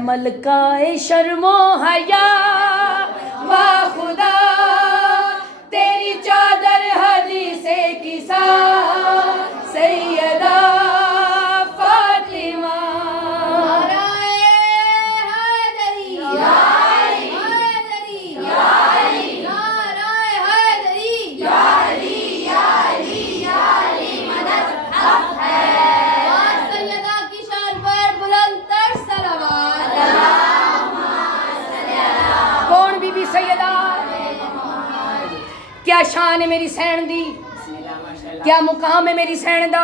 मलकाए शर्मो हया वा खुदा तेरी चादर हदीसे किसा सैयदा फातिमा क्या शान है मेरी सैन दी, क्या मुकाम है मेरी सैन दा।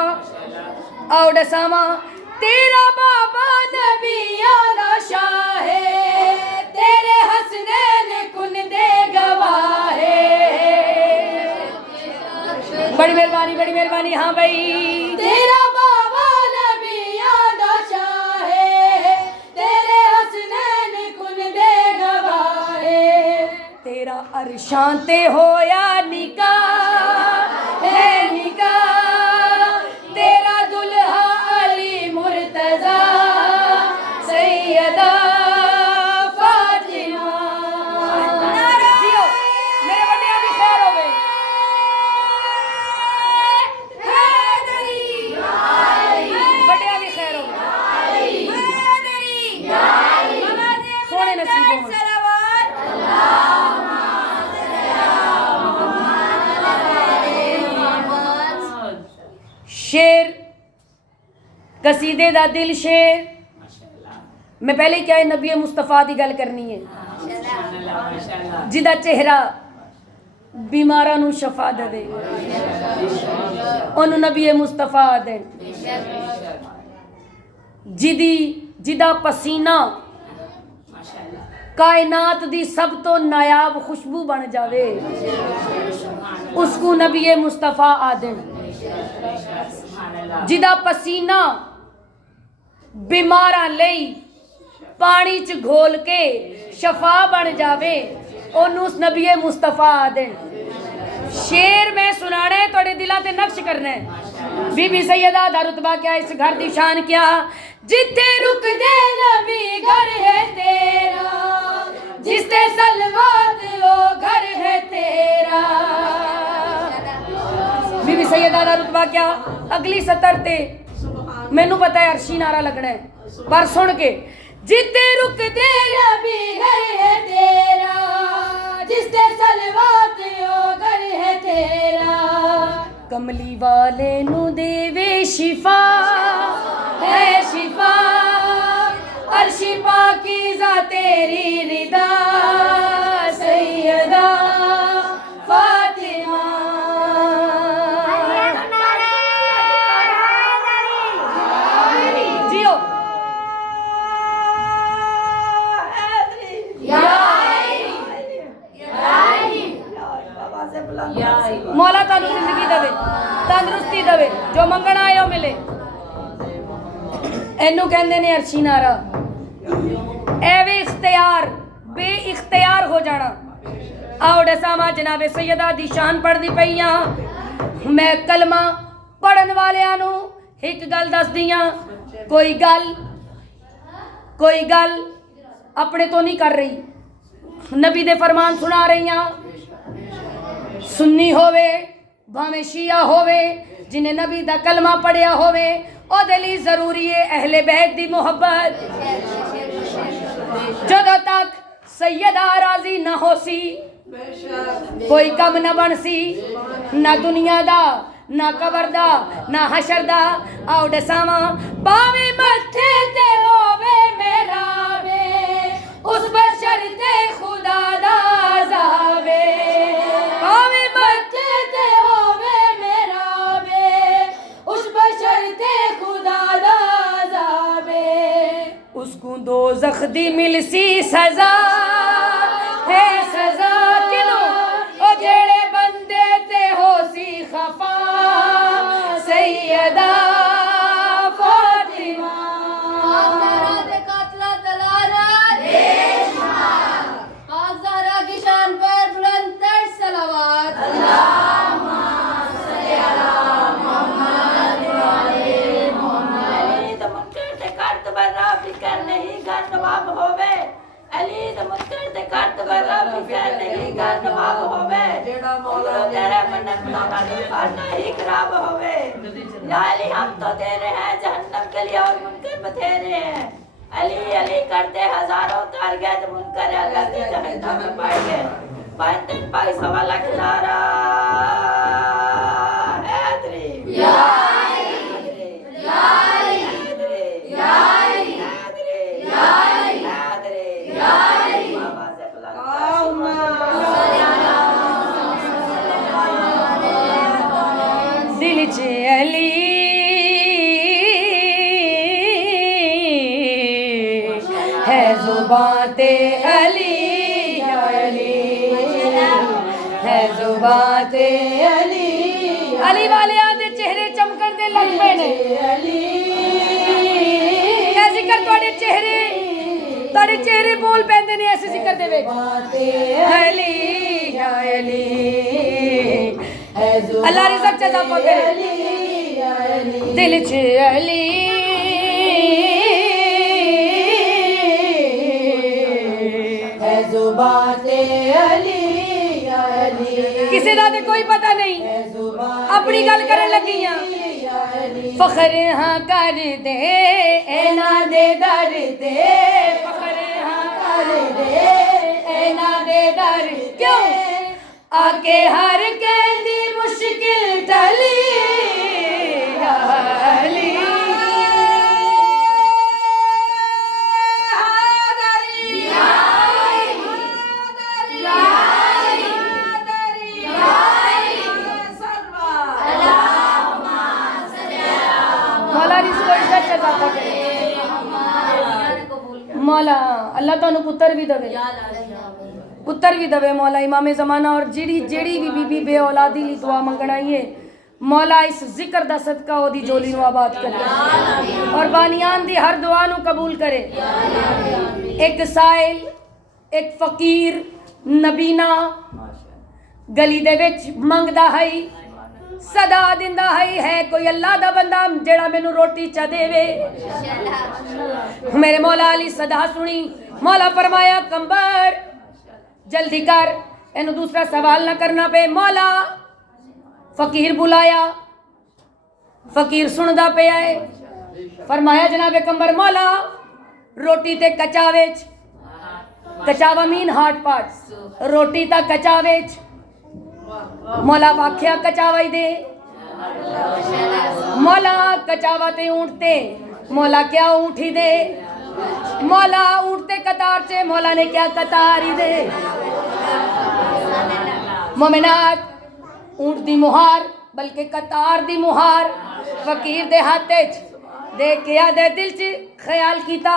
आओ दसावा तेरा बाबा नबियां दा शाह है, तेरे हसनैन कुन दे गवाह है। बड़ी मेहरबानी हाँ भाई। तेरा बाबा नबियां दा शाह है, तेरे हसनैन कुन दे गवाह है। तेरा अरशां ते होया निकाह है निकाह, तेरा दुल्हा अली मुर्तजा सैयदा फातिमा। मेरे बड़े भी खैर हो गए। बड़े भी खैर हो गए, सोने नसीबों में। शेर कसीदे दा दिल शेर। मैं पहले क्या है नबी मुस्तफा की गल करनी है, जिदा चेहरा बीमारां नूं शफा देवे, ओनू नबी मुस्तफा दे। जिदा पसीना कायनात दी सब तो नायाब खुशबू बन जावे, उसको नबी मुस्तफा आदन। जिदा पसीना बीमारां लई पानी च घोल के शफा बन जावे, ओनू नबी मुस्तफा आदन। शेर मैं सुनाना है, थोड़े दिलों ते नक्श करना है। बीबी सैयदा दा रुतबा क्या, इस घर दी शान क्या। जिथे रुक दे नबी घर है तेरा, जिसते सलवात वो घर है तेरा। बीबी सैयदा दा रुतबा क्या। अगली सतर ते मैनू पता है अर्शी नारा लगना है, पर सुन के। जिथे रुक दे नबी घर है तेरा, जिसते सलवात वो घर है तेरा। कमली वाले नू देवे शिफा है शिफा, अर्शी पाकीज़ा तेरी रिदा सैयदा फातिमा। जियो मौला तानू जिंदगी देवे, तंदुरुस्ती देवे, जो मंगना आए हो मिले। एनू कहंदे ने अर्शी नारा। एवे इख्तियार बे इख्तियार हो जाना। आओ दसावा जनाबे सैयदा दी शान पढ़दी पई हां। मैं कलमा पढ़न वालियां नू एक गल दस दियां। कोई गल अपने तो नहीं कर रही, नबी दे फरमान सुना रही हां। सुन्नी होवे भावें शिया होवे, जिन्हें नबी दा कलमा पढ़िया होवे, ओदे लई जरूरी है अहले बैत दी मोहब्बत। जदों तक सैयदा राजी ना होसी, कोई कम न बनसी, ना दुनिया दा ना कबर दा ना हशर दा। आओ दसावा बावे मथे ते होवे मेरा वे, उस बशर ते खुदा दा जावे। बावे मथे ते होवे मेरा वे, उस बशर ते खुदा दा जावे। उसको दोज़ख दी मिलसी सजा है सजा, किनू ओ जेड़े बंदे ते होसी खफा सैयदा फातिमा। काज़ारा की शान पर बुलंद तर सलावत। खराब होवे अली द मुनकर ते कट बरा फिकर नहीं कर नवाब होवे जेड़ा मौला तेरे मन्नत मांगा तो फरना ही खराब होवे या अली हम तो तेरे हैं जहन्नम के लिए और मुनकर बतेरे हैं अली अली करते हजारों कर गए तो मुनकर अल्लाह के जहन्नम में पड़ गए पंतन पाई सवा लाख नारा हैदरी या हैदरी या हैदरी या हैदरी या हैदरी या बाबा से दिल च अली है जुबां ते अली है जुबां ते अली अली वालियां दे चेहरे चमकण दे लग पे ने ऐ जिक्र ਤੁਹਾਡੇ चेहरे बोल पैंदे ने ऐसे जिक्र दे विच अली या अली अल्लाह रिज़्क़ च अज़ाफ़ा करे दिल च अली है जुबां ते अली किसी दा ते कोई पता नहीं अपनी गल करन लगी हां फखर हां कर दे एना दे दर दे फखर हां कर दे एना दे दर क्यों आके हर कहंदी मुश्किल टली अली मौला अल्लाह तुहानू पुत्र भी दवे मौला इमाम ज़माना और जेड़ी भी बीबी बे औलादी ली दुआ मंगण आई है मौला इस जिक्र दा सदका ओदी जोली नू आबाद करे और बानियान दी हर दुआ नू कबूल करे एक साइल एक फकीर नबीना गली दे विच मंगदा है सदा दिंदा है कोई अल्लाह दा बंदा जेड़ा मैनू रोटी चा देवे मेरे मौला अली सदा सुनी मौला फरमाया कंबर जल्दी कर इन्हू दूसरा सवाल ना करना पे मौला फकीर बुलाया फकीर सुनदा पे आए फरमाया जनाबे कंबर मौला रोटी ते कचावे कचावा मीन हार्ट पार्ट रोटी ता कचावे मौला वाख्या कचावाई दे मौला कचावा ते ऊँटते मौला क्या ऊँटी दे मौला ऊँटते कतार चे मौला ने क्या कतार ही दे मोमिनात ऊँट दी मुहार बल्कि कतार दी मुहार फकीर दे हाथे च दे के आदे दिल च ख्याल कीता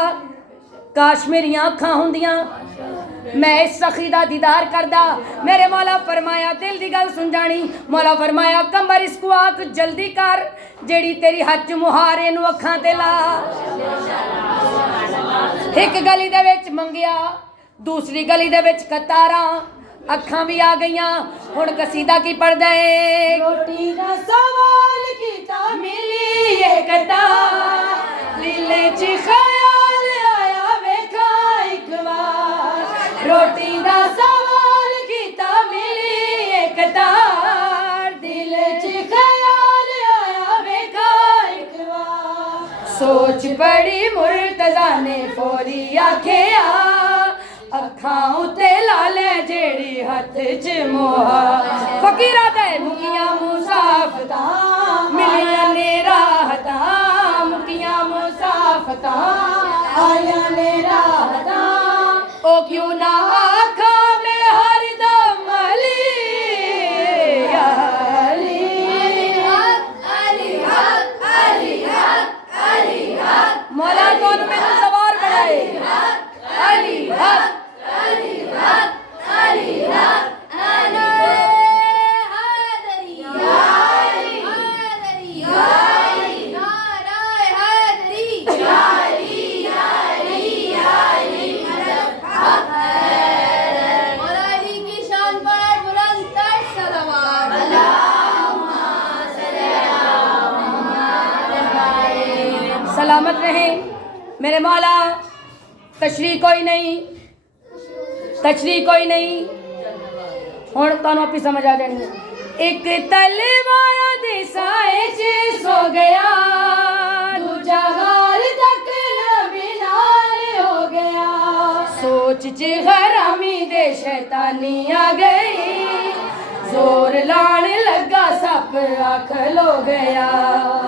काश मेरियां अखां हुंदियां मैं इस सखी दा दीदार करदा मेरे मौला फरमाया दिल दी गल सुन जानी मौला फरमाया कंबर इसको आख जल्दी कर जेड़ी तेरी हथ मुहारे नू अखां ते ला एक गली दे विच मंगिया दूसरी गली दे विच कतारां अखां भी आ गईयां हुण कसीदा की पढ़दा है रोटी दा सवाल कीता मिली ये कतार दिल च ख्याल आया वेखा एक बार रोटी दा सवाल कीता मिली एक तार दिल च ख्याल आया वेखा एक बार सोच बड़ी मुर्तज़ा ने फौरी आखिया अखां उते लाले जेड़ी हथ च मोहर फकीरा दे मुकिया मुसाफता मिलिया ने राहता मुकिया मुसाफता आया ने राहता ओ क्यों ना आखा में हरदम अली अली अली अली अली मौला कौन में सवार बनाए अली अली अली अना सलामत रहे मेरे मौला तशरी कोई नहीं, तशरी कोई नहीं, हुण तुहानूं आपी समझ आ जानी है। एक तलवार दे साए च सो गया, दूजा हाल तक नबी नाल हो गया, सोच च हरामी दे शैतानी आ गई, जोर लाने लगा सप आख लो गया।